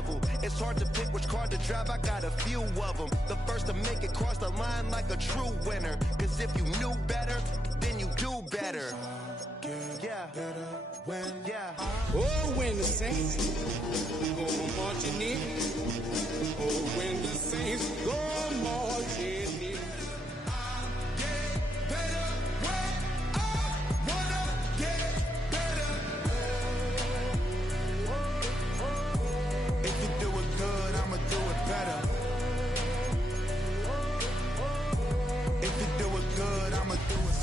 level. It's hard to pick which car to drive, I got a few of them. The first to make it cross the line like a true winner. Cause if you knew better, then you do better. Yeah. Oh, when the Saints go marching in. Oh, when the Saints go marching in. If you do it good, I'ma do it better. If you do it good, I'ma do it.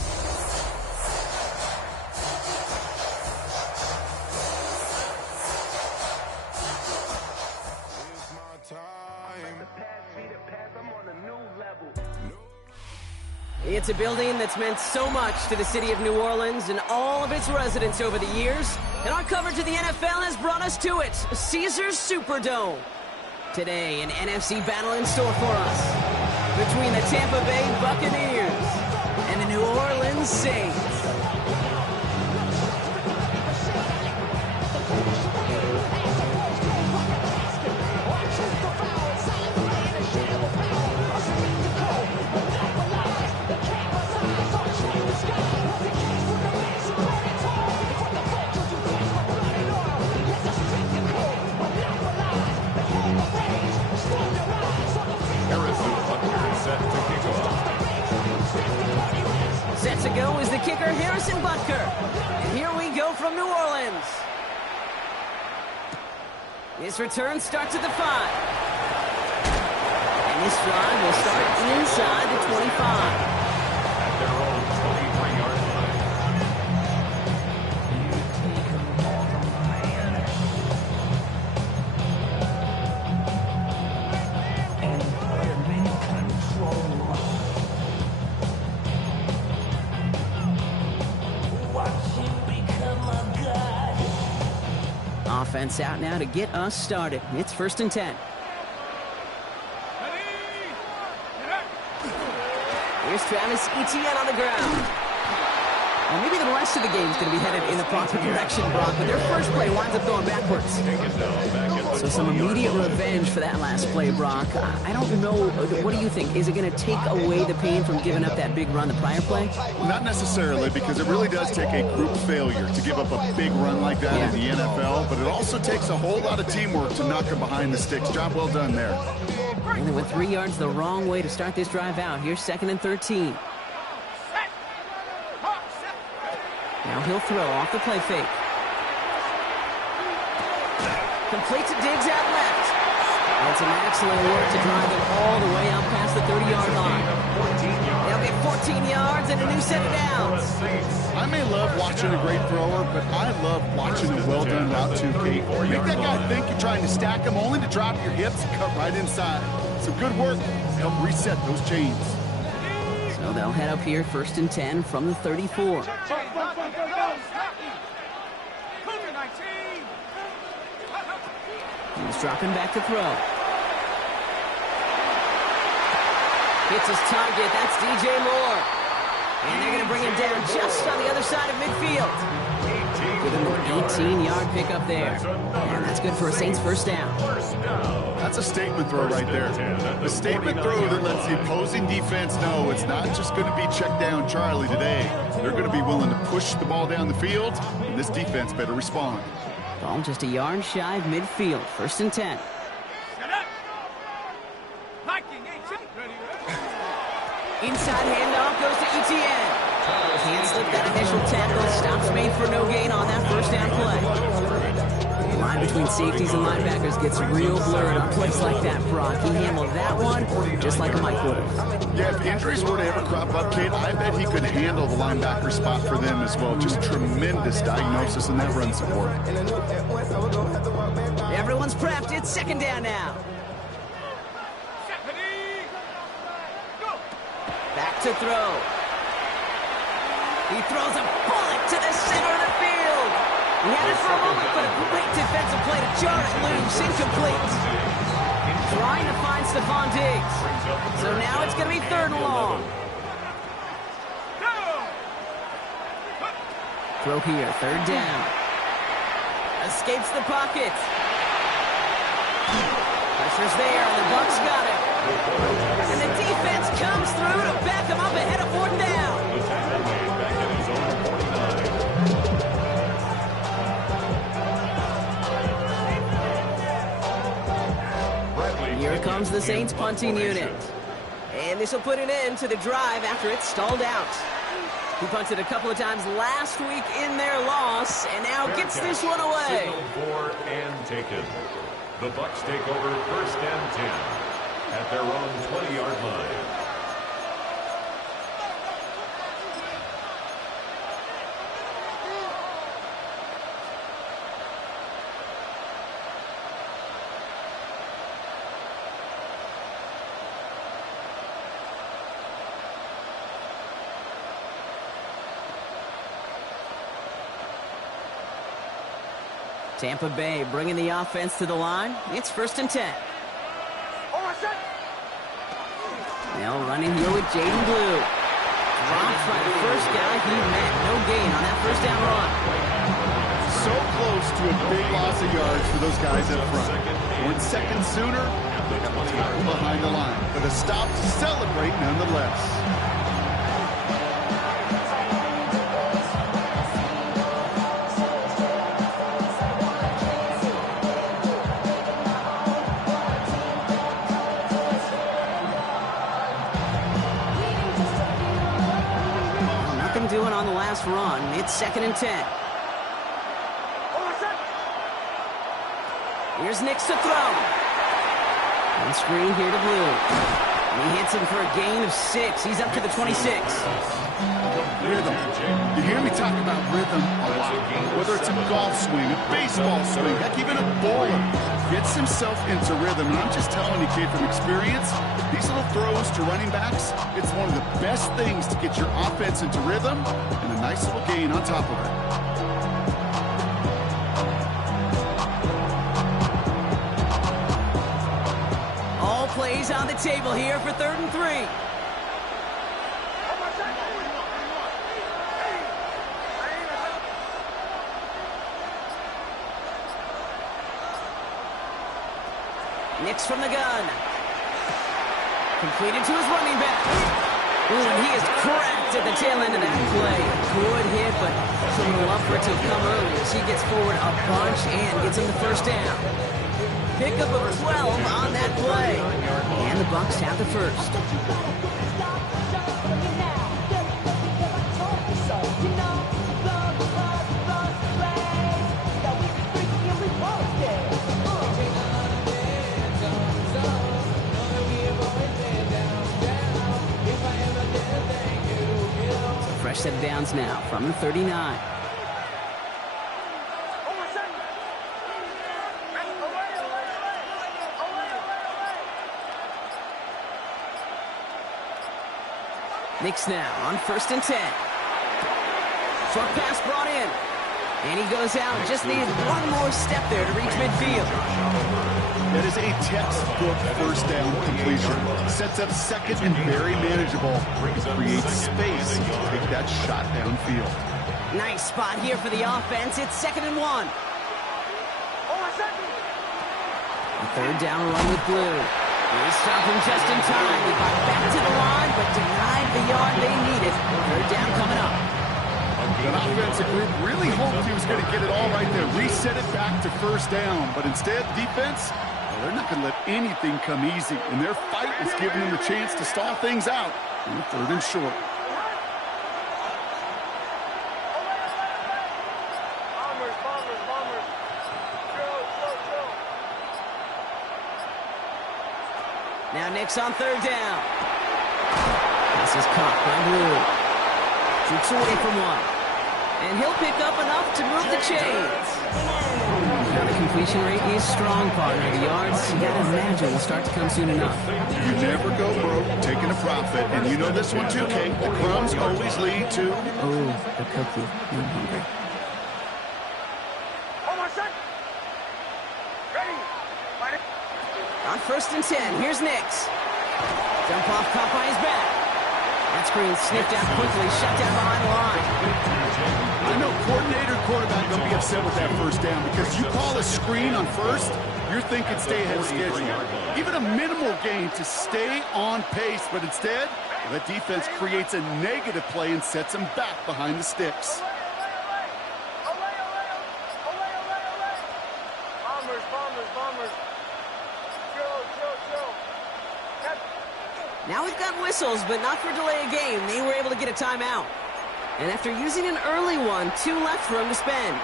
It's my time. The past be the past, I'm on a new level. It's a building that's meant so much to the city of New Orleans and all of its residents over the years. And our coverage of the NFL has brought us to it, Caesars Superdome. Today, an NFC battle in store for us between the Tampa Bay Buccaneers and the New Orleans Saints. Set to go is the kicker, Harrison Butker. And here we go from New Orleans. This return starts at the 5. And this drive will start inside the 25. At their own 23-yard line. Offense out now to get us started. It's 1st and 10. Here's Travis Etienne on the ground. Well, maybe the rest of the game's going to be headed in the proper direction, Brock, but their first play winds up going backwards. So some immediate revenge for that last play, Brock. I don't know. What do you think? Is it going to take away the pain from giving up that big run the prior play? Not necessarily, because it really does take a group failure to give up a big run like that in the NFL, but it also takes a whole lot of teamwork to knock him behind the sticks. Job well done there. And they went 3 yards the wrong way to start this drive out. Here's 2nd and 13. Now he'll throw off the play fake. Complete to Diggs out left. That's an excellent work to drive it all the way out past the 30-yard line. They'll get 14 yards and a new set of downs. I may love watching a great thrower, but I love watching a well-done route too, Kate. Make that guy think you're trying to stack him only to drop your hips and cut right inside. So good work to help reset those chains. So they'll head up here 1st and 10 from the 34. He's dropping back to throw. Hits his target. That's DJ Moore. And they're going to bring him down just on the other side of midfield. Give him an 18-yard pickup there. And that's good for a Saints first down. That's a statement throw right there. A statement throw that lets the opposing defense know it's not just going to be check down Charlie today. They're going to be willing to push the ball down the field, and this defense better respond. Ball just a yard shy of midfield. 1st and 10. Inside handoff goes to Etienne. Can't slip that initial tackle. Stops made for no gain on that first down play. The line between safeties and linebackers gets real blurred on plays like that, Brock. He handled that one just like a Mike would have. Yeah, if injuries were to ever crop up, Kate, I bet he could handle the linebacker spot for them as well. Just tremendous diagnosis in that run support. Everyone's prepped. It's 2nd down now. Back to throw. He throws a bullet to the center of the field. He had it for a moment, but a great defensive play to jar it loose. Incomplete. Trying to find Stephon Diggs. So now it's going to be 3rd and long. Throw here, 3rd down. Escapes the pocket. Pressure's there, and the Bucs got it. And the defense comes through to back him up ahead of 4th down. The tackle made back at his own 49. Here comes the Saints punting unit. And this will put an end to the drive after it stalled out. He punted a couple of times last week in their loss, and now gets this one away. Signal for and taken. The Bucs take over 1st and 10 at their own 20-yard line. Tampa Bay bringing the offense to the line. It's 1st and 10. Now running here with Jaden Blue. Dropped by the first guy he met. No gain on that 1st down run. So close to a big loss of yards for those guys up front. 1 second sooner, they got a tackle behind the line. But a stop to celebrate nonetheless. Doing on the last run. It's 2nd and 10. Here's Nix to throw. And screen here to Blue. And he hits him for a gain of 6. He's up to the 26. Rhythm. You hear me talk about rhythm a lot. Whether it's a golf swing, a baseball swing, heck, even a bowler gets himself into rhythm. And I'm just telling you, kid, from experience, these little throws to running backs, it's one of the best things to get your offense into rhythm and a nice little gain on top of it. All plays on the table here for 3rd and 3. Nix from the gun. Completed to his running back. Ooh, and he is cracked at the tail end of that play. Good hit, but someone would love for it to have come earlier as he gets forward a bunch and gets him the 1st down. Pickup of 12 on that play. And the Bucs have the 1st. Fresh set of downs now from the 39. Nix now on 1st and 10. Short pass brought in. And he goes out. Just needs one more step there to reach midfield. That is a textbook 1st down completion. Sets up 2nd and very manageable. Creates space to take that shot downfield. Nice spot here for the offense. It's 2nd and 1. A 3rd down run with Blue. He stopped him just in time. He got back to the line, but denied the yard they needed. 3rd down coming up. That offensive group really hoped he was going to get it all right there. Reset it back to 1st down. But instead, defense, well, they're not going to let anything come easy. And their fight is giving them a chance to stall things out on 3rd and short. Now Nix on 3rd down. This is caught by Blue. Shoots away from one. And he'll pick up enough to move the chains. Now the completion rate is strong, partner. The yards, you gotta imagine, will start to come soon enough. You never go broke taking a profit. And you know this one too, Kate. The crumbs always lead to... Oh, the cookie. I'm hungry. On 1st and 10, here's Nix. Jump off, caught by his back. That screen sniffed out quickly, shut down behind the line. I know coordinator and quarterback going to be upset with that first down because you call a screen on first, you're thinking stay ahead of schedule. Even a minimal gain to stay on pace, but instead, that defense creates a negative play and sets them back behind the sticks. Now we've got whistles, but not for delay of game. They were able to get a timeout. And after using an early one, 2 left for him to spend.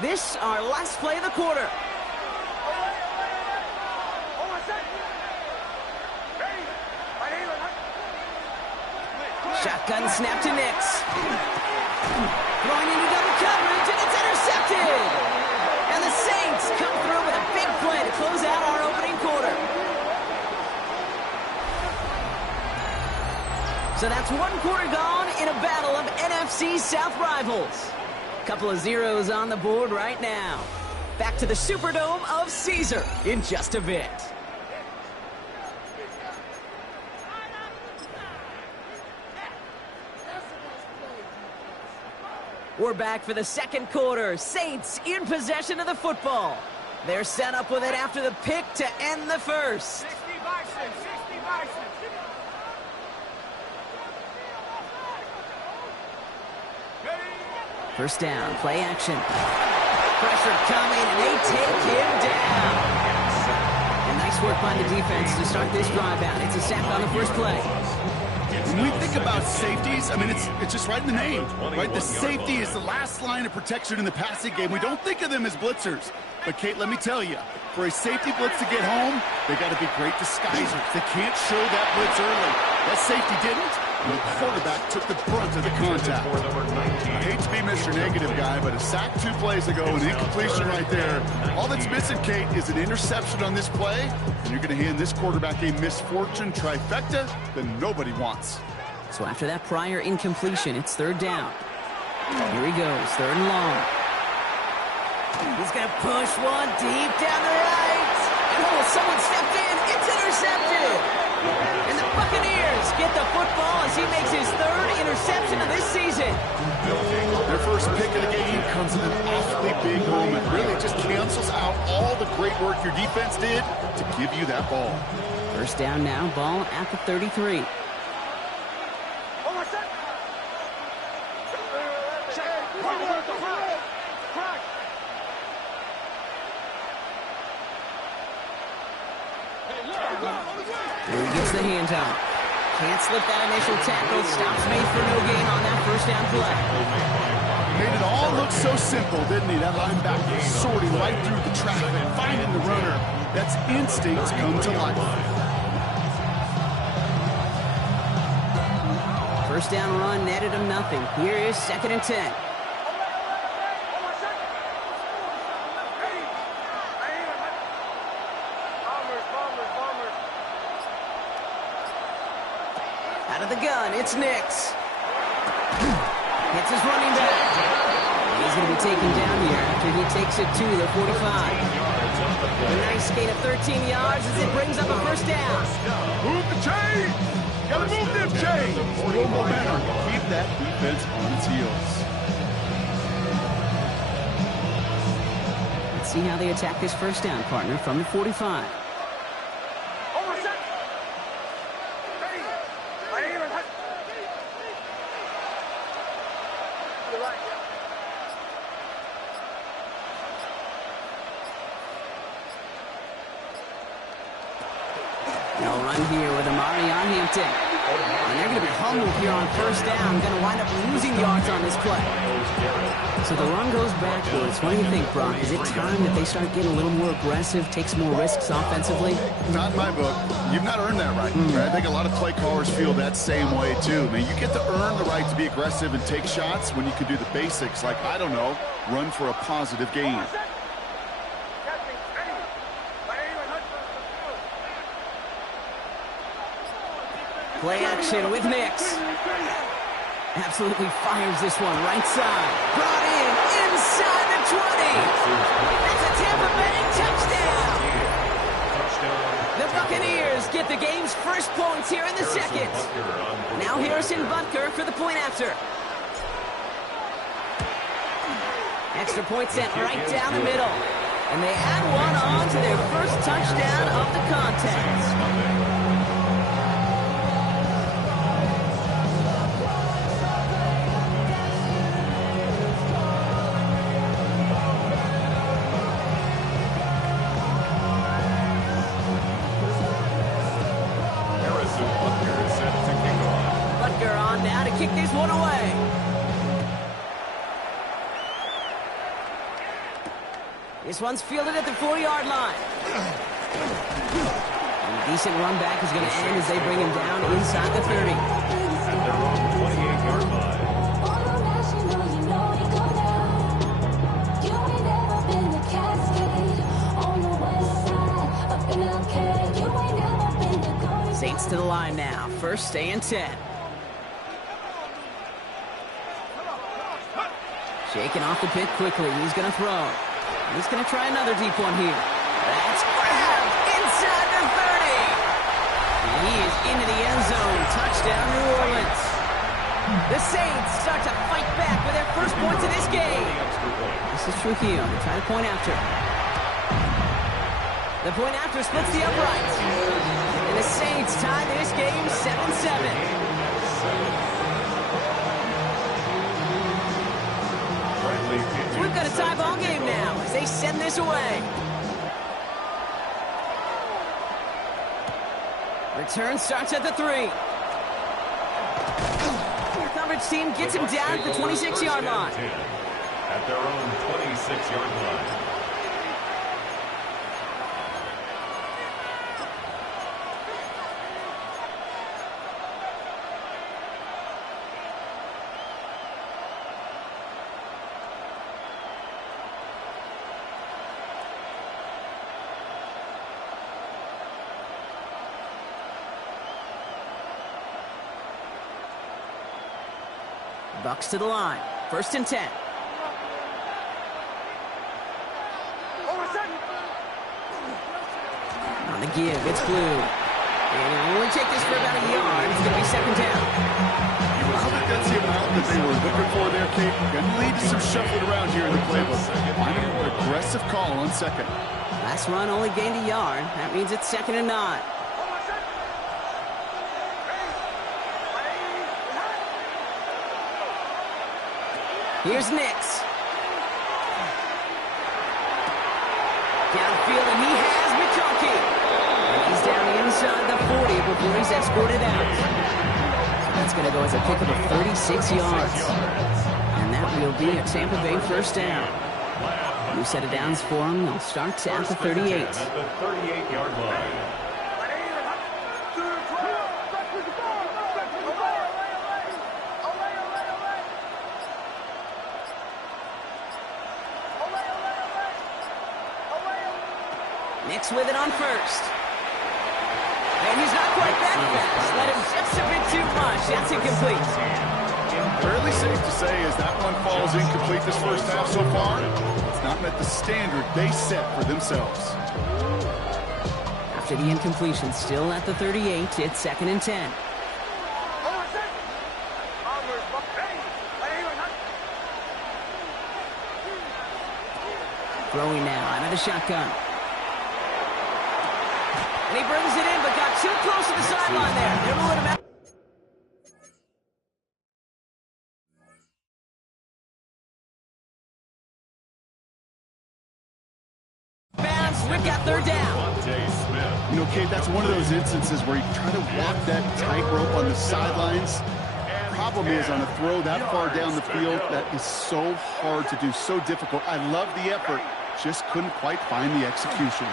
This, our last play of the quarter. Shotgun snap to Nix. Throwing into double coverage, and it's intercepted! And the Saints come through with a big play to close out our opening quarter. So that's 1 quarter gone in a battle of NFC South rivals. Couple of zeros on the board right now. Back to the Superdome of Caesar in just a bit. We're back for the second quarter. Saints in possession of the football. They're set up with it after the pick to end the first. 60 Bison, 60 Bison. First down, play action. Pressure coming, and they take him down. And nice work by the defense to start this drive out. It's a sack on the first play. When we think about safeties, I mean, it's just right in the name, right? The safety is the last line of protection in the passing game. We don't think of them as blitzers. But, Kate, let me tell you, for a safety blitz to get home, they got to be great disguisers. They can't show that blitz early. That safety didn't, and the quarterback took the brunt of the contact. I hate to be Mr. Negative guy, but a sack 2 plays ago, an incompletion right there. All that's missing, Kate, is an interception on this play, and you're going to hand this quarterback a misfortune trifecta that nobody wants. So after that prior incompletion, it's third down. Here he goes, third and long. He's going to push one deep down the right. And oh, someone stepped in. It's intercepted. And the Buccaneers get the football as he makes his 3rd interception of this season. Their first pick of the game comes in an awfully big moment. Really just cancels out all the great work your defense did to give you that ball. First down now, ball at the 33. Here he gets the handout. Can't slip that initial tackle. Stops made for no gain on that first down play. Made it all look so simple, didn't he? That linebacker sorting right through the traffic, finding the runner. That's instincts come to life. First down run netted him nothing. Here is 2nd and 10. Out of the gun, it's Nix. Hits his running back. He's going to be taken down here after he takes it to the 45. A nice gain of 13 yards as it brings up a first down. Move the chains! Gotta move them chains! More momentum. Keep that defense on its heels. Let's see how they attack this first down, partner, from the 45. They'll run here with Amari on Hampton. And they're going to be humbled here on first down. Going to wind up losing yards on this play. So the run goes backwards. What do you think, Brock? Is it time that they start getting a little more aggressive, take some more risks offensively? Not in my book. You've not earned that right. I think a lot of play callers feel that same way, too. I mean, you get to earn the right to be aggressive and take shots when you can do the basics, like, I don't know, run for a positive gain. Play action with Nix. Absolutely fires this one right side. Brought in inside the 20. That's a Tampa Bay touchdown. The Buccaneers get the game's first points here in the second. Now now Harrison Butker for the point after. Extra point sent right down the middle. And they add one on to their first touchdown of the contest. Harrison Butker is set to kick off. Butker on now to kick this one away. This one's fielded at the 40-yard line. And a decent run back is going to end as they bring him down inside the 30. At their own 28-yard line. Saints to the line now. First and 10. Shaking off the pit quickly. He's going to throw. He's going to try another deep one here. That's grabbed inside the 30. And he is into the end zone. Touchdown, New Orleans. The Saints start to fight back with their first points of this game. This is Trujillo. They try to point after. The point after splits the uprights. And the Saints tie this game 7-7. So we've got a tie ball game now as they send this away. Return starts at the 3. The coverage team gets him down at the 26-yard line. At their own 26-yard line. Bucks to the line. First and 10. On the give, it's Blue. And it'll only take this for about a yard. It's going to be second down. Well, that's the amount that they were looking for there, Kate. Going to lead to some shuffling around here in the playbook. Finding an aggressive call on second. Last run only gained a yard. That means it's second and 9. Here's Nix. Downfield, and he has McConkey. And he's down the inside the 40 before he's escorted out. So that's going to go as a pickup of 36 yards. And that will be a Tampa Bay first down. New set of downs for him. They'll start at the 38. At the 38-yard line. Nix with it on first. And he's not quite that fast. Let him just a bit too much. That's incomplete. Fairly safe to say as that one falls incomplete this first half so far, it's not met the standard they set for themselves. After the incompletion, still at the 38, it's second and 10. Throwing now out of the shotgun. And he brings it in, but got too close to the sideline there. They're ruling him out. Bounce, we've got third down. You know, Kate, that's one of those instances where you try to walk that tightrope on the sidelines. Problem is, on a throw that far down the field, that is so hard to do, so difficult. I love the effort, just couldn't quite find the execution.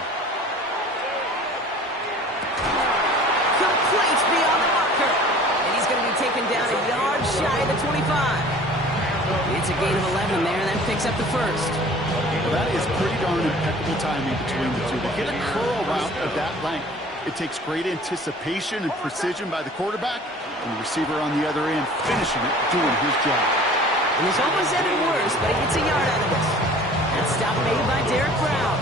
Complete beyond the marker. And he's going to be taken down a yard shy of the 25. It's a gain of 11 there, and that picks up the first. Well, that is pretty darn impeccable timing between the two. To hit a curl route of that length, it takes great anticipation and precision by the quarterback, and the receiver on the other end finishing it, doing his job. And it's almost ended worse, but he gets a yard out of this. That stop made by Derek Brown.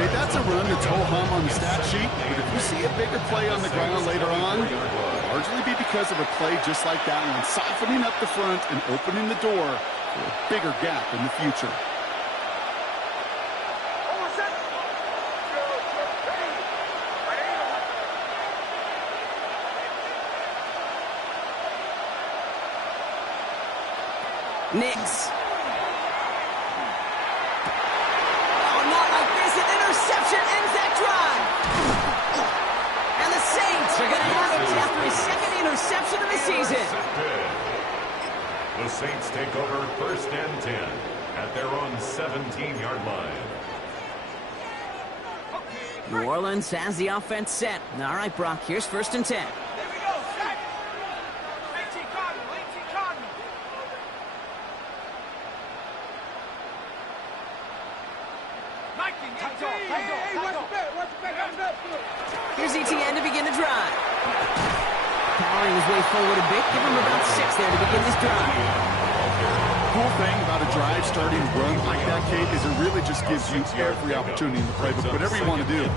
Hey, that's a run that's ho-hum on the stat sheet, but if you see a bigger play on the ground later on, largely be because of a play just like that one, softening up the front and opening the door for a bigger gap in the future. Nix. Oh, not like this. An interception ends that drive. And the Saints are going to have it after his second interception of the season. The Saints take over 1st and 10 at their own 17-yard line. New Orleans has the offense set. All right, Brock, here's 1st and 10. Here's ETN to begin the drive. Powering his way forward a bit. Give him about 6 there to begin this drive. Cool thing about a drive starting run like that, Kate, is it really just gives you every opportunity in the playbook, whatever you want to do.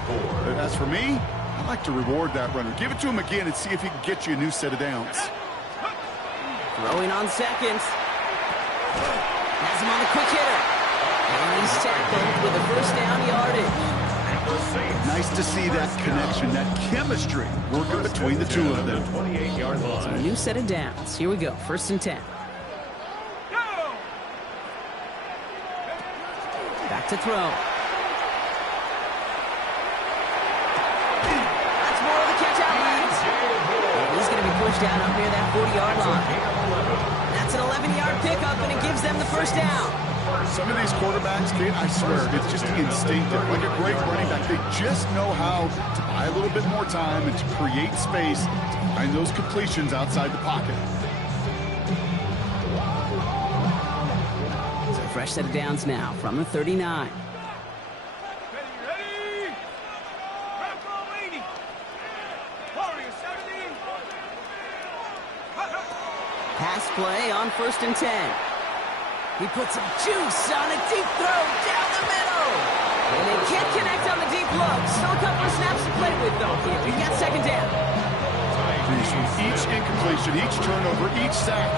But as for me, I like to reward that runner. Give it to him again and see if he can get you a new set of downs. Throwing on seconds. Has him on the quick hitter. And he's tackled with a 1st down yardage. Nice to see that connection, that chemistry working between the two of them. 28-yard So a line. new set of downs. Here we go. 1st and 10. Back to throw. That's more of the catch out lanes. He's going to be pushed out up near that 40-yard line. That's an 11-yard pickup, and it gives them the 1st down. Some of these quarterbacks, Kate, I swear, it's just instinctive. Like a great running back, they just know how to buy a little bit more time and to create space to find those completions outside the pocket. So a fresh set of downs now from the 39. Pass play on 1st and 10. He puts some juice on a deep throw down the middle. And they can't connect on the deep look. Still a couple of snaps to play with, though. Here, we got 2nd down. Each incompletion, each turnover, each sack,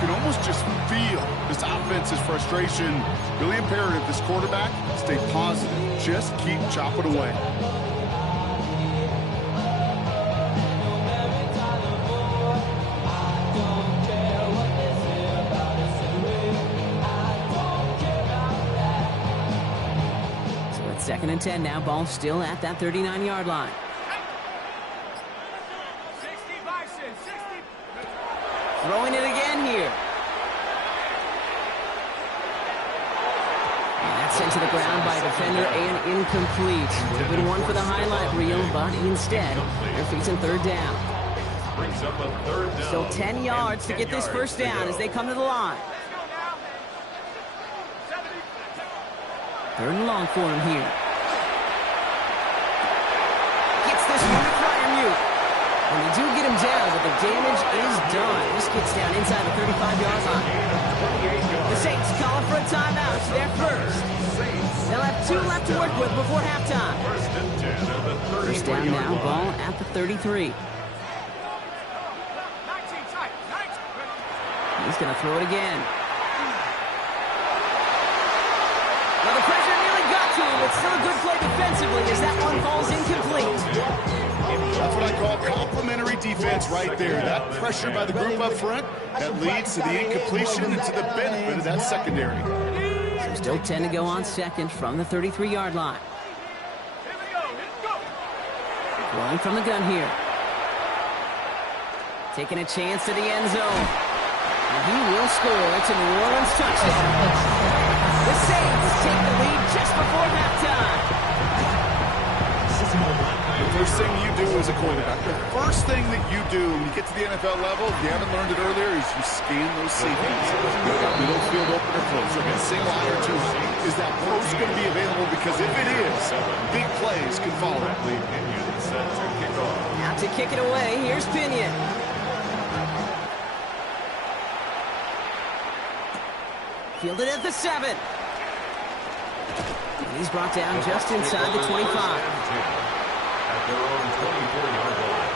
you can almost just feel this offense's frustration. Really imperative, this quarterback, stay positive. Just keep chopping away. So it's 2nd and 10 now. Ball still at that 39-yard line. Throwing it again here. And that's sent to the ground by a defender and incomplete. Would have been one for the highlight reel, but instead, they're facing 3rd down. Brings up a 3rd down. Still 10 yards to get this 1st down as they come to the line. 3rd and long for him here. Gets this one to Freiermuth. And they do get him down, but the damage is done. This gets down inside the 35-yard line. The Saints calling for a timeout. They're first. They'll have 2 left to work with before halftime. 1st and 10 at the 1st down now, ball at the 33. He's going to throw it again. Well, the pressure nearly got to him, but still a good play defensively as that one falls incomplete. That's what I call complimentary defense right there. That pressure by the group up front, that leads to the incompletion and to the benefit of that secondary. So still 10 to go on 2nd from the 33-yard line. Rolling from the gun here. Taking a chance to the end zone. And he will score. It's a New Orleans touchdown. The Saints take the lead just before halftime. The first thing you do as a quarterback, the first thing that you do when you get to the NFL level, if you haven't learned it earlier, is you scan those safeties. You got middle field open or close. Like a single high or 2 high. Is that post going to be available? Because if it is, big plays can follow. Now to kick it away, here's Pinion. Fielded at the 7. And he's brought down just inside the 25. At their own 24-yard line.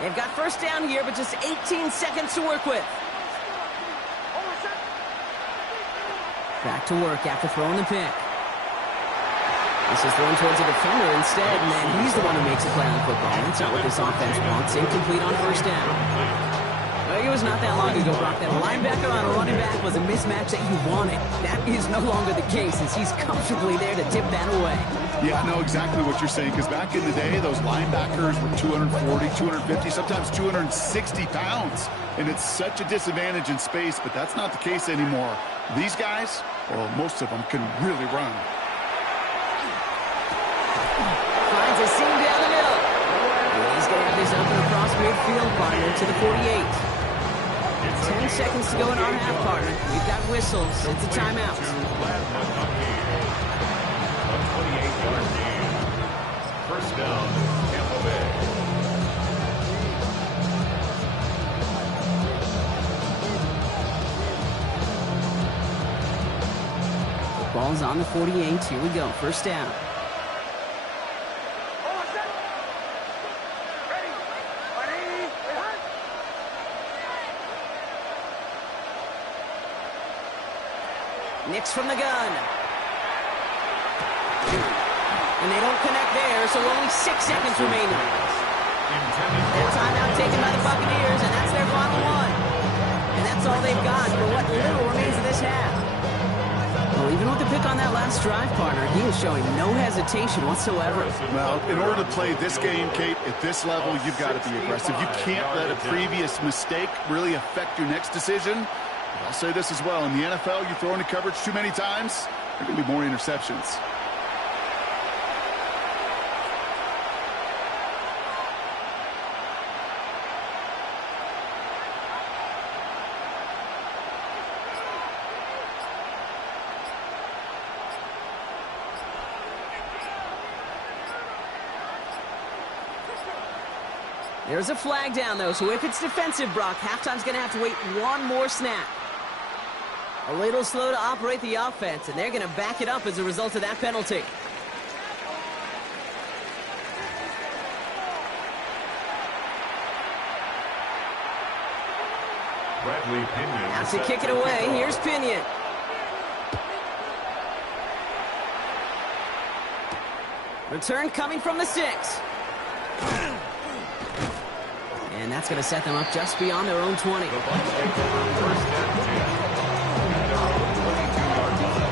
They've got first down here, but just 18 seconds to work with. Back to work after throwing the pick. This is thrown towards a defender instead, and then he's the one who makes a play on the football. That's not what this offense wants. Incomplete on first down. Well, it was not that long ago, Brock, that a linebacker on a running back was a mismatch that you wanted. That is no longer the case, as he's comfortably there to tip that away. Yeah, I know exactly what you're saying, because back in the day, those linebackers were 240, 250, sometimes 260 pounds. And it's such a disadvantage in space, but that's not the case anymore. These guys, well, most of them can really run. Finds a seam down the middle. He's going to have this open across midfield, partner, to the 48. 10 seconds to go in our half, partner. We've got whistles. It's a timeout. A 28-yard gain. First down, Tampa Bay. The ball's on the 48. Here we go. First down. Nix from the gun. And they don't connect there, so only 6 seconds remaining. That timeout taken by the Buccaneers, and that's their final one. And that's all they've got for what little remains of this half. Well, even with the pick on that last drive, partner, he is showing no hesitation whatsoever. Well, in order to play this game, Kate, at this level, you've got to be aggressive. You can't let a previous mistake really affect your next decision. I'll say this as well. In the NFL, you throw into coverage too many times, there are going to be more interceptions. There's a flag down, though, so if it's defensive, Brock, halftime's going to have to wait one more snap. A little slow to operate the offense, and they're going to back it up as a result of that penalty. Bradley Pinion. Has to kick it away. Here's Pinion. Return coming from the 6. And that's going to set them up just beyond their own 20. The Bucs take over first and 10 at their own 22-yard line.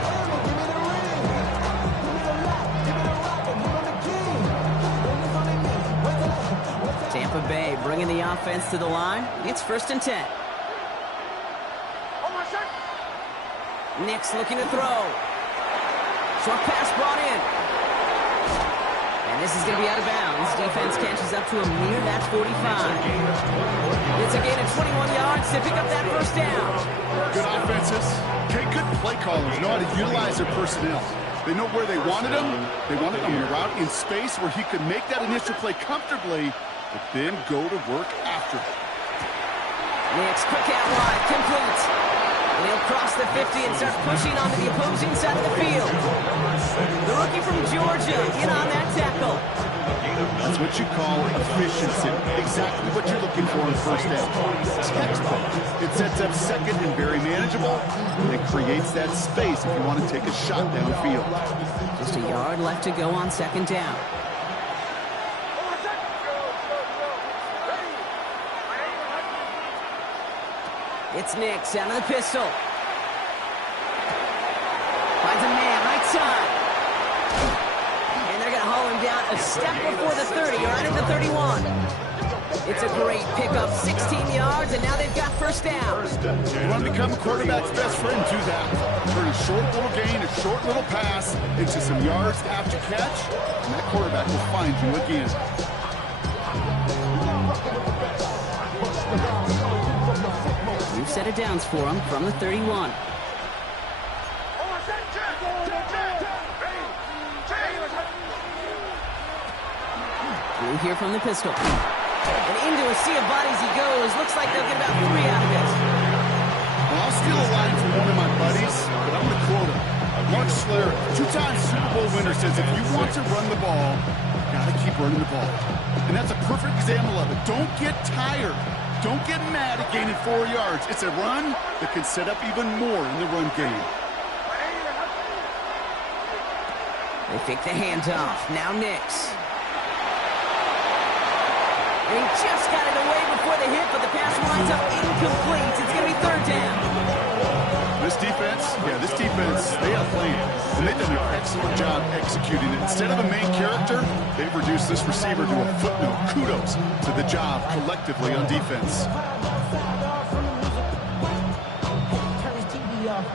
Tampa Bay bringing the offense to the line. It's first and 10. Nix looking to throw. Short pass brought in. And this is going to be out of bounds. Defense catches up to him near that 45. It's a gain of 21 yards to pick up that first down. Good offenses. Okay, good play callers know how to utilize their personnel. They know where they wanted him. They wanted him around in space where he could make that initial play comfortably, but then go to work after it. Nix quick out wide, complete. And he'll cross the 50 and start pushing onto the opposing side of the field. The rookie from Georgia in on that tackle. That's what you call efficiency. Exactly what you're looking for in first down. Textbook. It sets up second and very manageable, and it creates that space if you want to take a shot downfield. Just a yard left to go on second down. It's Nix out of the pistol. Finds a man right side. And they're going to haul him down a step before the 30, right at the 31. It's a great pickup, 16 yards, and now they've got first down. You want to become a quarterback's best friend, do that. Turn a short little gain, a short little pass into some yards after catch, and that quarterback will find you again. New set of downs for him from the 31. Blue here from the pistol. And into a sea of bodies he goes. Looks like they'll get about 3 out of it. Well, I'll steal a line from one of my buddies, but I'm going to quote him. Mark Schlereth, 2-time Super Bowl winner, says if you want to run the ball, Got to keep running the ball. And that's a perfect example of it. Don't get tired. Don't get mad at gaining 4 yards. It's a run that can set up even more in the run game. They fake the handoff. Now Nix. And he just got it away before the hit, but the pass winds up incomplete. It's going to be third down. This defense, they have a plan. And they've done an excellent job executing it. Instead of a main character, they've reduced this receiver to a footnote. Kudos to the job collectively on defense.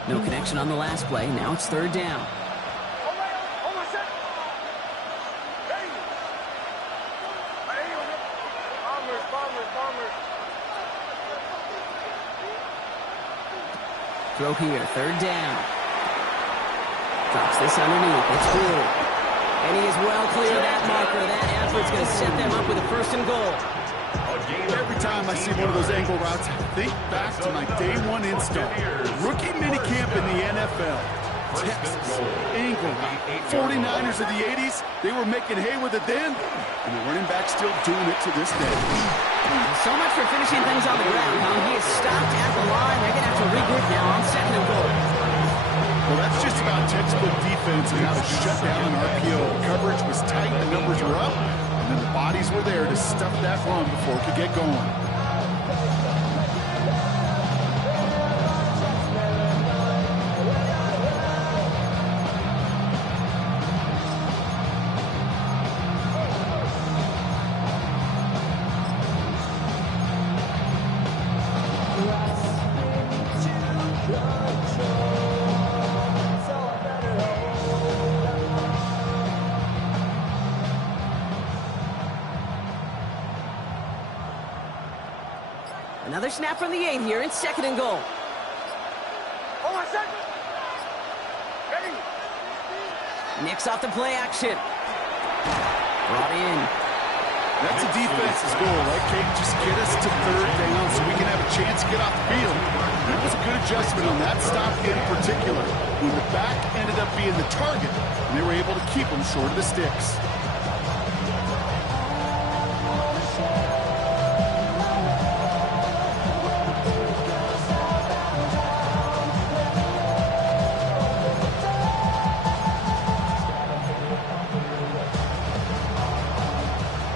No connection on the last play. Now it's third down. Throw here, third down. Drops this underneath. It's Blue. And he is well clear of that marker. That effort's going to set them up with a first and goal. Every time I see one of those angle routes, I think back to my day one install. Rookie minicamp in the NFL. Texas, angle route. 49ers of the 80s, they were making hay with it then, and the running back's still doing it to this day. So much for finishing things on the ground, huh? He is stopped at the line. They're going to have to regroup now on second and goal. Well, that's just about textbook defense and how to shut down an RPO. Coverage was tight, the numbers were up, and then the bodies were there to stuff that run before it could get going. Another snap from the 8 here in second and goal. Hold on a second. Ready. Nix off the play action. Brought in. That's a defense's goal, right, Kate? Just get us to third down so we can have a chance to get off the field. And that was a good adjustment on that stop in particular, when the back ended up being the target, and they were able to keep them short of the sticks.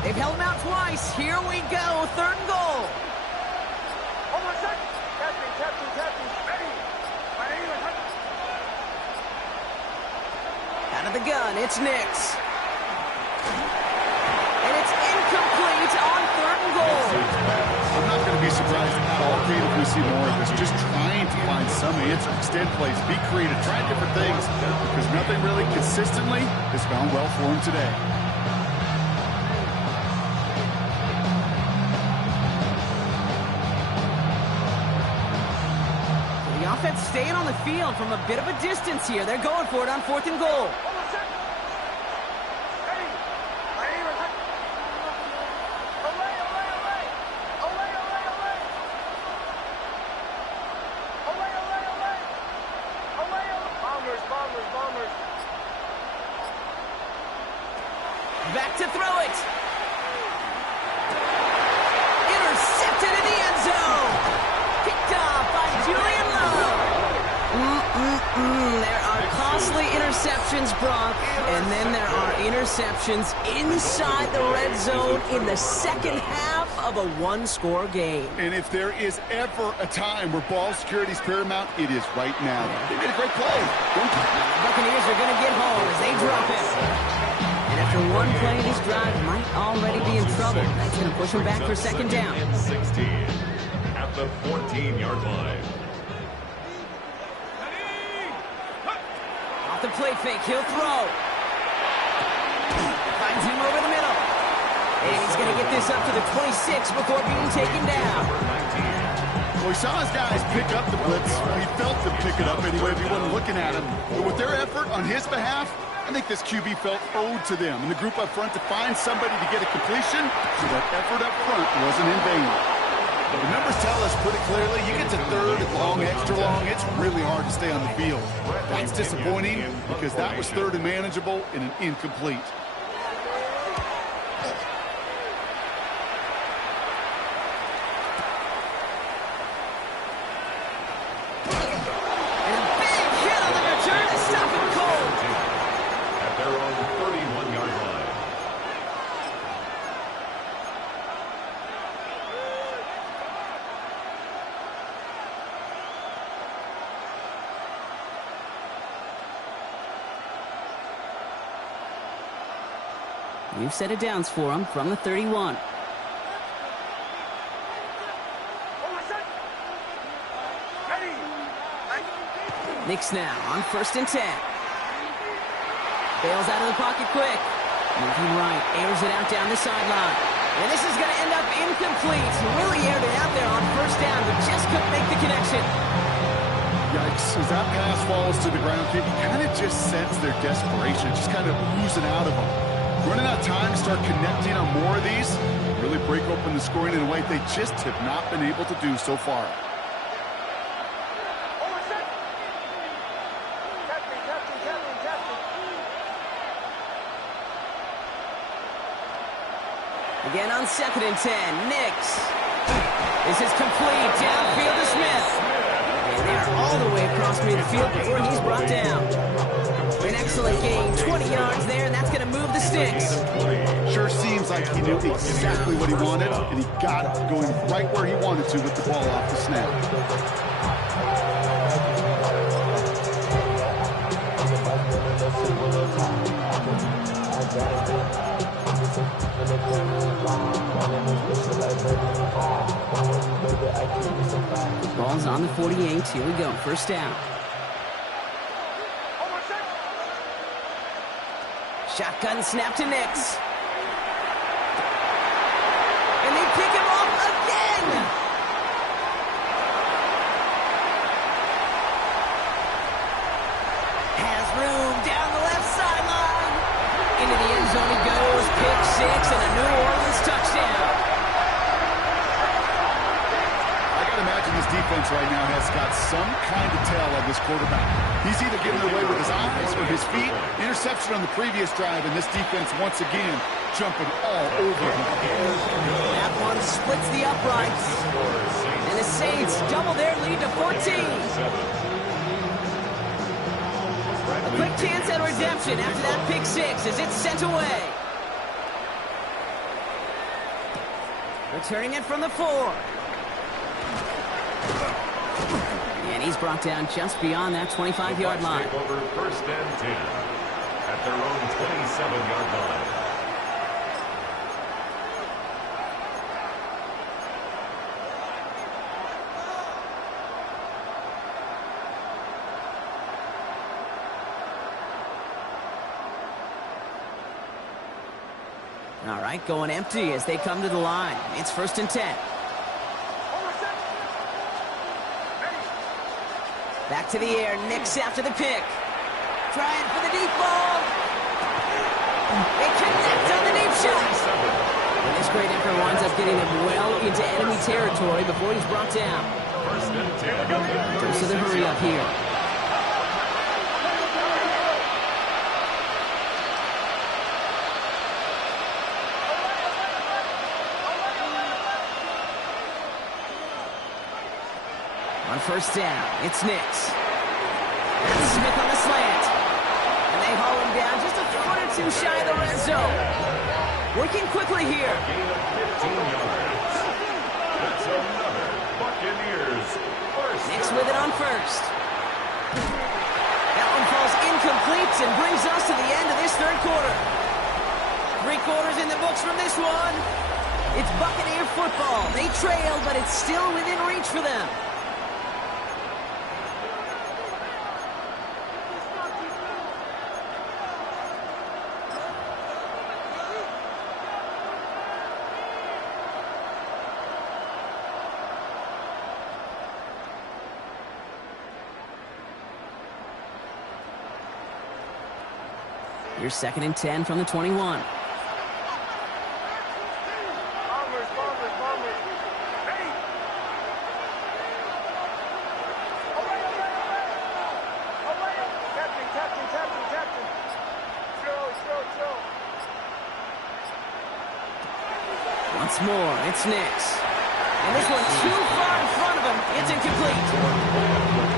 They've held him out twice. Here we go. Third and goal. Hold on a second. Captain. Ready. Out of the gun, it's Nix. And it's incomplete on third and goal. I'm not going to be surprised at all, Kate, if we see more of this. Just trying to find some answer, extend plays, be creative, try different things, because nothing really consistently has gone well for him today. The offense staying on the field from a bit of a distance here. They're going for it on fourth and goal. Bombers. Back to throw it. Intercepted in the end zone. Picked off by Julian Love. There are costly interceptions, Brock, and then there are interceptions inside the red zone in the second half of a one-score game. And if there is ever a time where ball security is paramount, it is right now. They made a great play. Buccaneers are going to get home as they drop it. And after one play, this drive might already be in trouble. That's going to push them back for second down. 16 at the 14-yard line. Off the play fake, he'll throw. Finds him over the middle. And he's going to get this up to the 26 before being taken down. Well, he saw his guys pick up the blitz. He felt them pick it up anyway if he wasn't looking at him. But with their effort on his behalf, I think this QB felt owed to them and the group up front to find somebody to get a completion, so that effort up front wasn't in vain. The numbers tell us pretty clearly, you get to third and long, extra long, it's really hard to stay on the field. That's disappointing because that was third and manageable and an incomplete. New set of downs for him from the 31. Knicks now on 1st and 10. Bails out of the pocket quick. Moving right, airs it out down the sideline. And this is going to end up incomplete. Really aired it out there on 1st down, but just couldn't make the connection. Yikes, as that pass falls to the ground, you kind of just sense their desperation, just kind of oozing out of them. Running out of time to start connecting on more of these, really break open the scoring in a way they just have not been able to do so far. Again on 2nd and 10, Knicks. This is complete, downfield to Smith. And they're all the way across midfield before he's brought down. An excellent gain, 20 yards there, and that's going to move the Sticks. Sure seems like he knew exactly what he wanted, and he got it going right where he wanted to with the ball off the snap. Ball's on the 48. Here we go. 1st down. Shotgun snap to Knicks. And they pick him off again. Has room down the left sideline. Into the end zone he goes. Pick 6 and a New Orleans touchdown. Imagine this defense right now has got some kind of tell of this quarterback. He's either getting away with his eyes or his feet. Interception on the previous drive, and this defense once again jumping all over him. That one splits the uprights. And the Saints double their lead to 14. A quick chance at redemption after that pick 6 as it's sent away. Returning it from the 4. And he's brought down just beyond that 25-yard line. Take over 1st and 10 at their own 27-yard line. All right, going empty as they come to the line. It's 1st and 10. Back to the air, Knicks after the pick. Trying for the deep ball. They connect on the deep shot. And this great effort winds up getting him well into enemy territory before he's brought down. 1st and 10. Goes to the hurry up here. On 1st down, it's Knicks. And Smith on the slant. And they haul him down just a foot or 2 shy of the red zone. Working quickly here. Gain of 15 yards. That's another Buccaneers 1st. Knicks with it on 1st. That one falls incomplete and brings us to the end of this 3rd quarter. 3 quarters in the books from this one. It's Buccaneer football. They trail, but it's still within reach for them. Here's 2nd and 10 from the 21. Once more, it's Knicks. And this one too far in front of him. It's incomplete.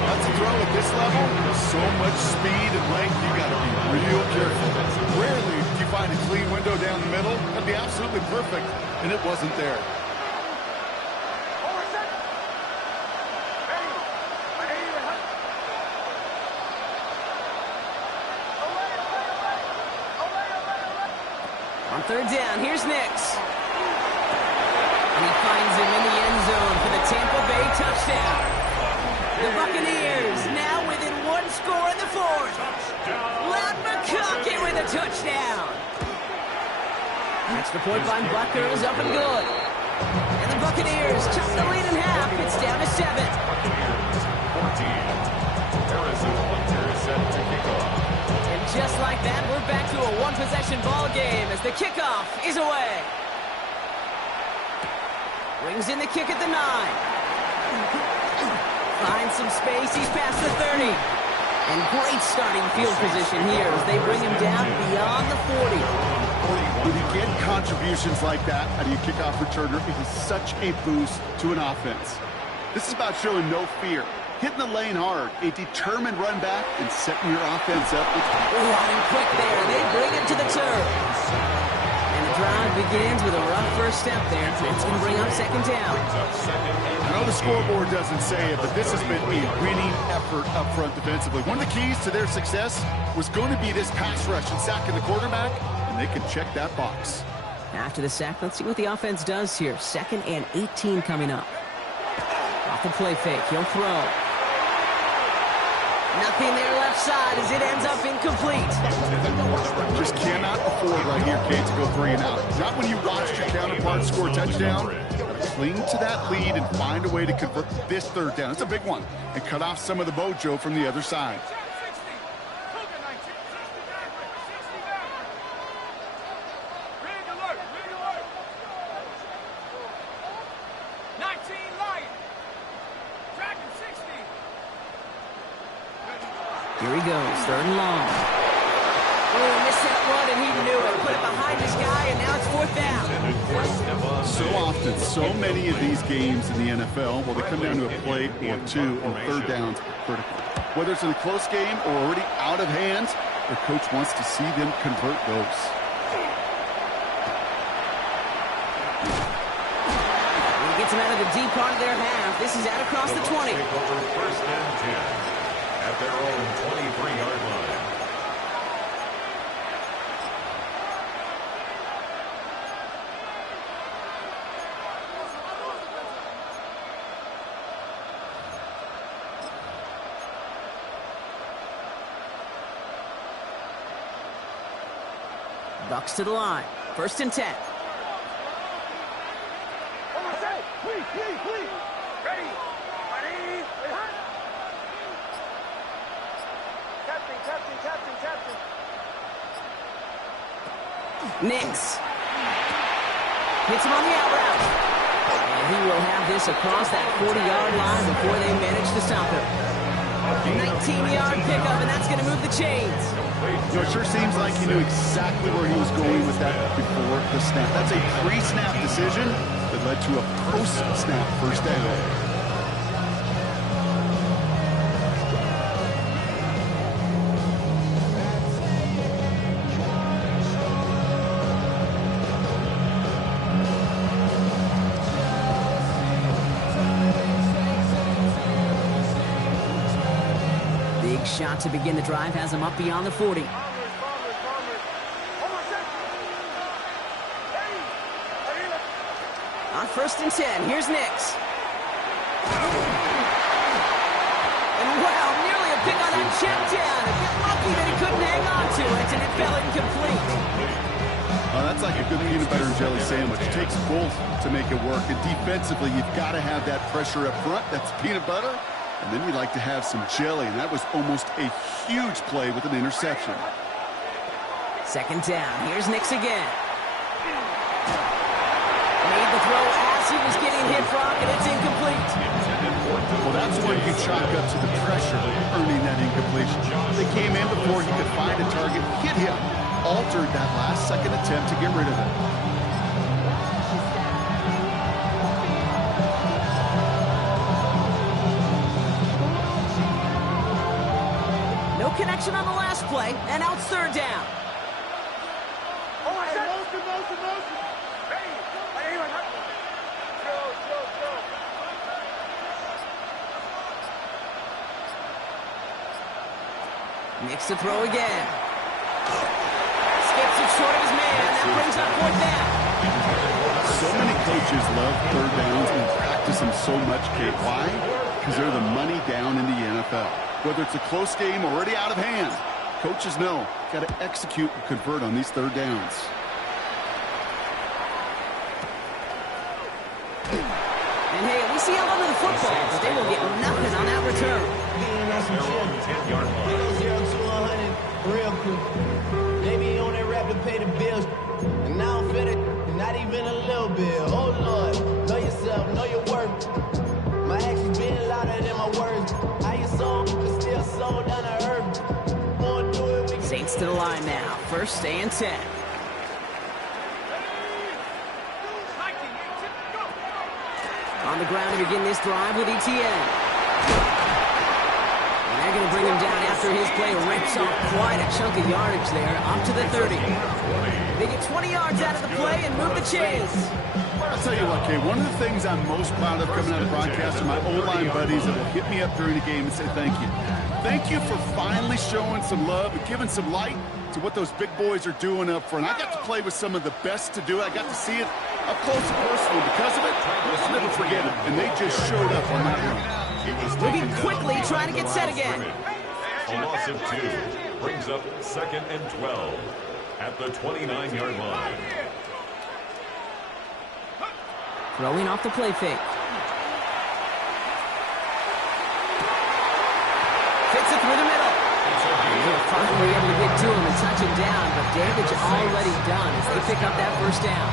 That's a throw at this level. There's so much speed and length, you got to be real careful. Rarely do you find a clean window down the middle. That'd be absolutely perfect, and it wasn't there. third down. Here's Nix. And he finds him in the end zone for the Tampa Bay touchdown. The Buccaneers now within one score in the fourth. Len McConkey with a touchdown. Extra point by Butker is up and good. And the Buccaneers chop the lead in half. It's down to 7. Buccaneers 14. Harrison Butker set to kick off. And just like that, we're back to a one-possession ball game as the kickoff is away. Brings in the kick at the 9. Finds some space. He's past the 30. And great starting field position here as they bring him down beyond the 40. When you get contributions like that out of your kickoff returner, it is such a boost to an offense. This is about showing no fear, hitting the lane hard, a determined run back, and setting your offense up. Running quick there. They bring him to the turf. And the drive begins with a rough first step there. It's going to bring up second down. I know the scoreboard doesn't say it, but this has been a winning effort up front defensively. One of the keys to their success was going to be this pass rush and sacking the quarterback, and they can check that box. After the sack, let's see what the offense does here. 2nd and 18 coming up. Off the play fake, he'll throw. Nothing there left side as it ends up incomplete. Just cannot afford right here, Kate, to go 3 and out. Not when you watched your counterpart score a touchdown. Cling to that lead and find a way to convert this 3rd down. It's a big one. And cut off some of the mojo from the other side. Here he goes, 3rd and long. Oh, missed that one, and he knew it. Put it behind his guy, and now it's 4th down. So often, so many of these games in the NFL, well, they come down to a play or 2, and 3rd downs are critical. Whether it's in a close game or already out of hands, their coach wants to see them convert those. He gets him out of the deep part of their half. This is out across the 20. Over 1st and 10. At their own 23-yard line. Bucks to the line. 1st and 10. Nix. Hits him on the out route. And he will have this across that 40-yard line before they manage to stop him. 19-yard pickup, and that's going to move the chains. You know, it sure seems like he knew exactly where he was going with that before the snap. That's a pre-snap decision that led to a post-snap first down. Shot to begin the drive has him up beyond the 40. On 1st and 10, here's Nix. And wow, nearly a pick on that check down. A bit lucky that he couldn't hang on to it, and it fell incomplete. Oh, that's like a good peanut butter and jelly sandwich. It takes both to make it work. And defensively, you've got to have that pressure up front. That's peanut butter. And then you'd like to have some jelly, and that was almost a huge play with an interception. 2nd down. Here's Nix again. Made the throw as he was getting hit from, and it's incomplete. Well, that's where you chalk up to the pressure earning that incompletion. They came in before he could find a target, hit him, altered that last-second attempt to get rid of it. Connection on the last play, and now it's 3rd down. Nix to throw again. gets it short of his man. That brings up fourth down. So many coaches love third downs and practice them so much, Kate. Why? Because they're the money down in the NFL. Whether it's a close game already out of hand, coaches know got to execute and convert on these third downs. And hey, at least he held onto the football, but they will get nothing on that return. Real quick. Maybe on that rap to pay the bills. And now I'm fitted, not even a little bit. Oh Lord, know yourself, know your worth. My actions being louder than my words. How you sold, but still sold down to earth. Wanna do it, we can. Saints to the line now. First and 10. On the ground to begin this drive with Etienne. And they're going to bring him down after his play rips off quite a chunk of yardage there, up to the 30. They get 20 yards out of the play and move the chains. I'll tell you what, Kay, one of the things I'm most proud of coming out of broadcast are my O-line buddies that will hit me up during the game and say thank you. Thank you for finally showing some love and giving some light to what those big boys are doing up front. I got to play with some of the best to do it. I got to see it up close and personal. Because of it, I'll never forget it. And they just showed up on that run. Moving quickly, trying to get set again. A loss of 2 brings up 2nd and 12 at the 29-yard line. Throwing off the play fake. Fits it through the middle. They're finally able to get to him and touch him down, but damage already done as they pick up that first down.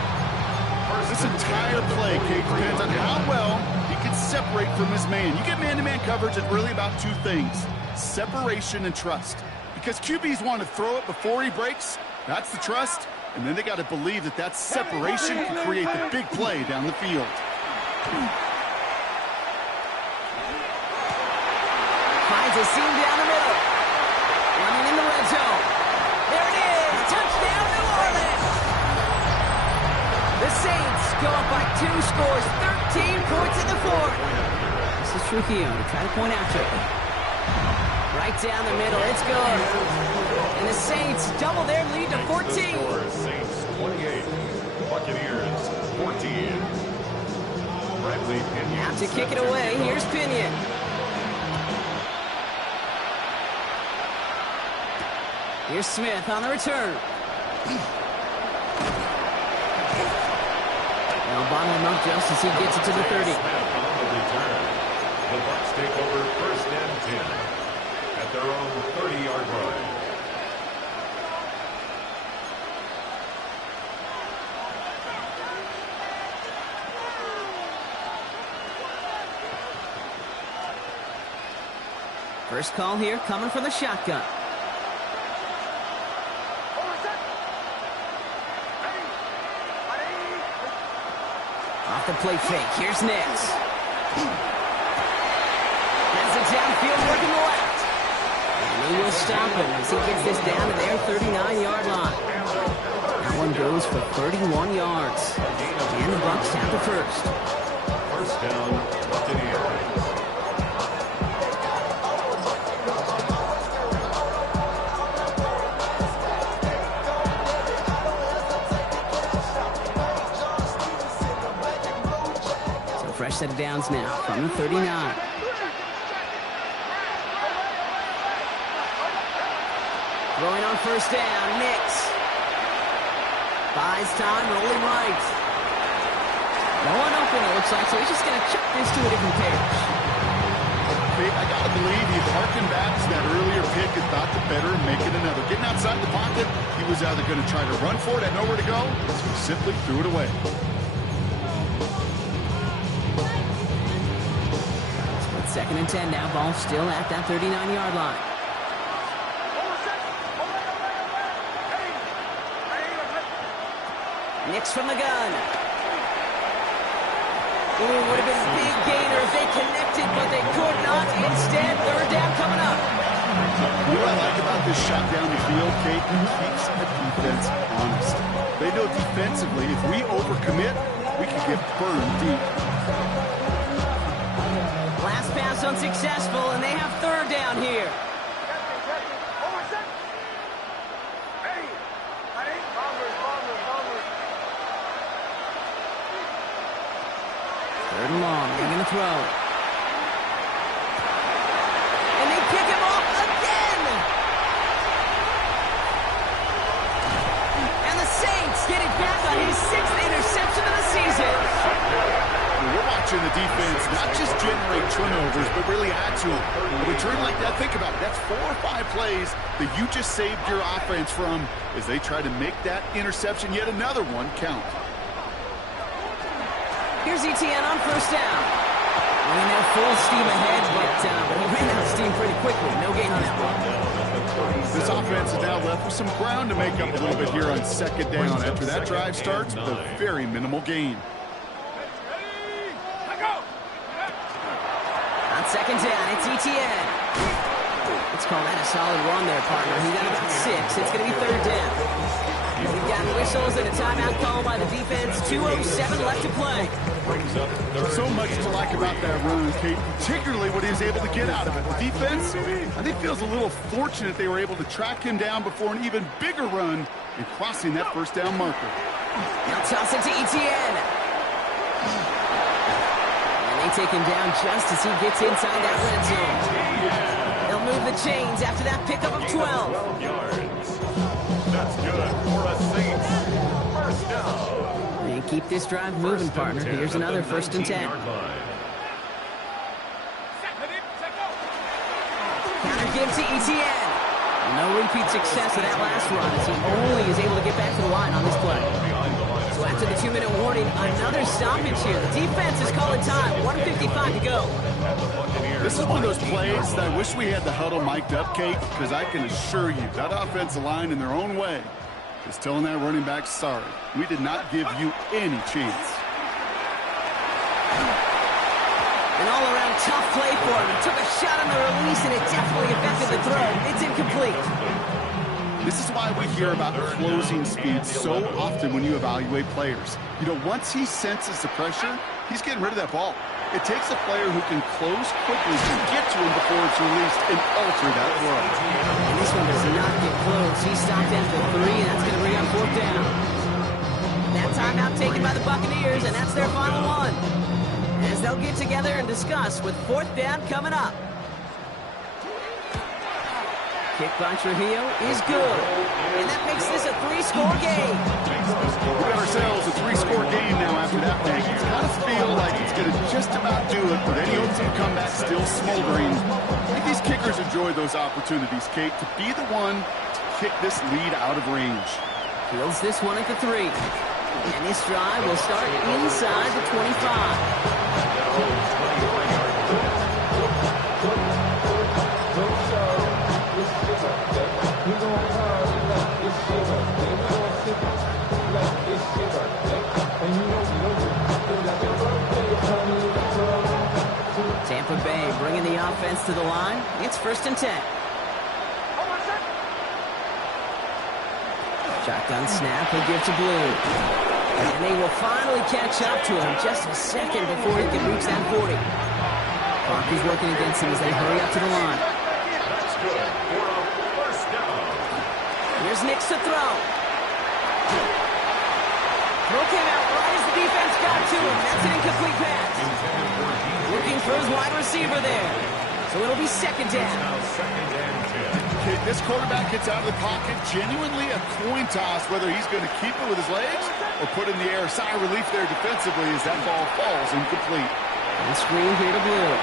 This entire play, Kate, depends on how well he can separate from his man. You get man-to-man coverage, it's really about two things: separation and trust. Because QBs want to throw it before he breaks, that's the trust, and then they got to believe that that separation can create the big play down the field. Finds a seam down the middle. Running in the red zone. There it is. Touchdown, New Orleans. The Saints go up by 2 scores, 13 points in the fourth. This is Trujillo to try to point after it. Right down the middle. It's good. And the Saints double their lead to 14. Saints 28, Buccaneers 14. Bradley Pinion. Now to kick it away, here's Pinion. Here's Smith on the return. They'll bottle him up just as he gets it to the 30. On the return, the Bucs take over 1st and 10 at their own 30-yard line. First call here coming from the shotgun. Off the play fake. Here's Nix. Has it downfield working the left. And he will stop him as he gets this down to their 39-yard line. That one goes for 31 yards. And the Bucs have the first. First down, Buccaneers. Fresh set of downs now from the 39. Throwing on first down, Nix. Buys time, rolling right. No one open, it looks like, so he's just going to chuck this to a different page. I got to believe he harkened back to that earlier pick and thought the better and make it another. Getting outside the pocket, he was either going to try to run for it, had nowhere to go, so he simply threw it away. 2nd and 10 now. Ball still at that 39-yard line. Nix from the gun. Ooh, would have been a big gainer if they connected, but they could not. Instead, 3rd down coming up. What I like about this shot down the field, Kate, keeps the defense honest. They know defensively, if we overcommit, we can get burned deep. Last pass unsuccessful, and they have 3rd down here. Third and long. They're going to throw. And they pick him off again. And the Saints get it back on his 6th interception of the season. We're watching the defense not just generate turnovers, but really add to them. A return like that, think about it. That's 4 or 5 plays that you just saved your offense from as they try to make that interception, yet another one, count. Here's Etienne on first down. I mean, they're full steam ahead, but he ran out of steam pretty quickly. No gain on that one. This offense is now left with some ground to make up a little bit here on second down after that drive starts with a very minimal gain. On second down, it's Etienne. Let's call that a solid run there, partner. He got about 6. It's going to be third down. We've got whistles and a timeout call by the defense. 2:07 left to play. So much to like about that run, Kate, particularly what he was able to get out of it. The defense, I think, feels a little fortunate they were able to track him down before an even bigger run and crossing that first down marker. Now toss it to Etienne. And they take him down just as he gets inside that red zone. They'll move the chains after that pickup of 12. yards. That's good for a Saints first down. And keep this drive moving, partner. Here's another 1st and 10. Counter give to Etienne. No repeat success of that last run as he only is able to get back to the line on this play. So after the 2-minute warning, another stoppage here. The defense is calling time. 1:55 to go. This is one of those plays that I wish we had the huddle mic'd up, Kate, because I can assure you that offensive line in their own way is telling that running back, sorry, we did not give you any chance. An all-around tough play for him. He took a shot on the release, and it definitely affected the throw. It's incomplete. This is why we hear about closing speed so often when you evaluate players. You know, once he senses the pressure, he's getting rid of that ball. It takes a player who can close quickly to get to him before it's released and alter that throw. And this one does not get close. He stopped after 3, and that's going to bring up 4th down. That timeout taken by the Buccaneers, and that's their final one. As they'll get together and discuss with 4th down coming up. Kick by Trujillo is good. And that makes this a 3-score game. We got ourselves a 3-score game now after that one. It's got to feel like it's going to just about do it, with any ultimate comeback still smoldering. I think these kickers enjoy those opportunities, Kate, to be the one to kick this lead out of range. Fields this one at the 3. And this drive will start inside the 25. Tampa Bay bringing the offense to the line. It's 1st and 10. Shotgun snap, he'll give to Blue. And they will finally catch up to him just a second before he can reach that 40. Clock is working against him as they hurry up to the line. That's good for a first down. Here's Nix to throw. Throw came out right as the defense got to him. That's an incomplete pass. Looking for his wide receiver there. So it'll be 2nd down. Now 2nd and 10. Okay, this quarterback gets out of the pocket. Genuinely a coin toss whether he's going to keep it with his legs or put in the air. Sigh of relief there defensively as that ball falls incomplete. And screen here to Blue.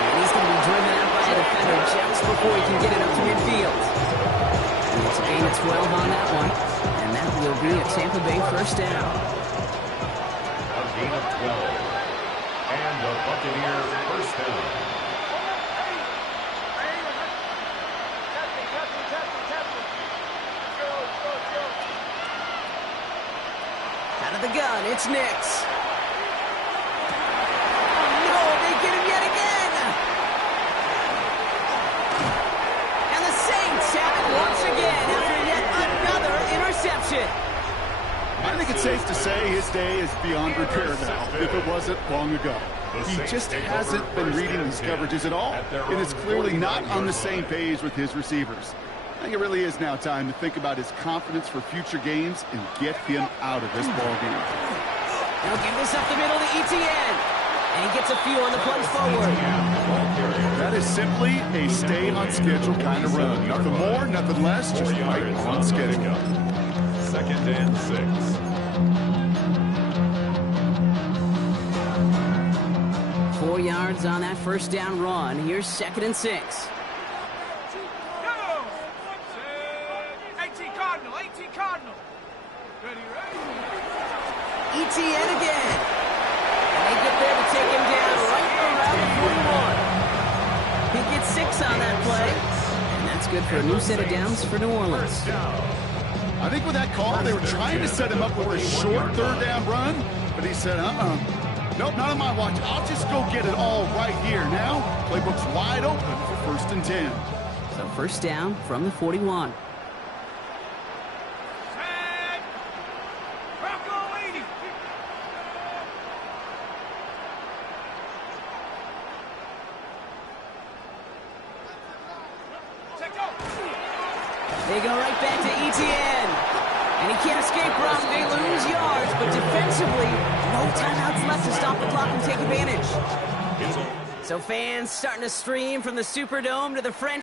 And he's going to be driven out by a defender just before he can get it up to midfield. And it's a gain of 12 on that one. And that will be a Tampa Bay 1st down. A gain of 12. And the Buccaneers 1st down. Out of the gun, it's Nix. No, they get him yet again. And the Saints have it once again after yet another interception. I think it's safe to say his day is beyond repair now, if it wasn't long ago. He just hasn't been reading these coverages at all, and is clearly not on the same page with his receivers. I think it really is now time to think about his confidence for future games and get him out of this ball game. Now They'll give this up the middle to Etienne. And he gets a few on the plunge forward. That is simply a stay on schedule kind of run. Nothing more, nothing less, just right on schedule. 2nd and 6. 4 yards on that first down run. Here's 2nd and 6. Etienne again. And they get there to take him down right around the 41. He gets 6 on that play. And that's good for a new set of downs for New Orleans. I think with that call, they were trying to set him up with a short 3rd down run, but he said, nope, not on my watch. I'll just go get it all right here. Now, playbook's wide open for 1st and 10. So 1st down from the 41. They go right back to Etienne. And he can't escape run. They lose yards, but defensively, no timeouts left to stop the clock and take advantage. So fans starting to stream from the Superdome to the French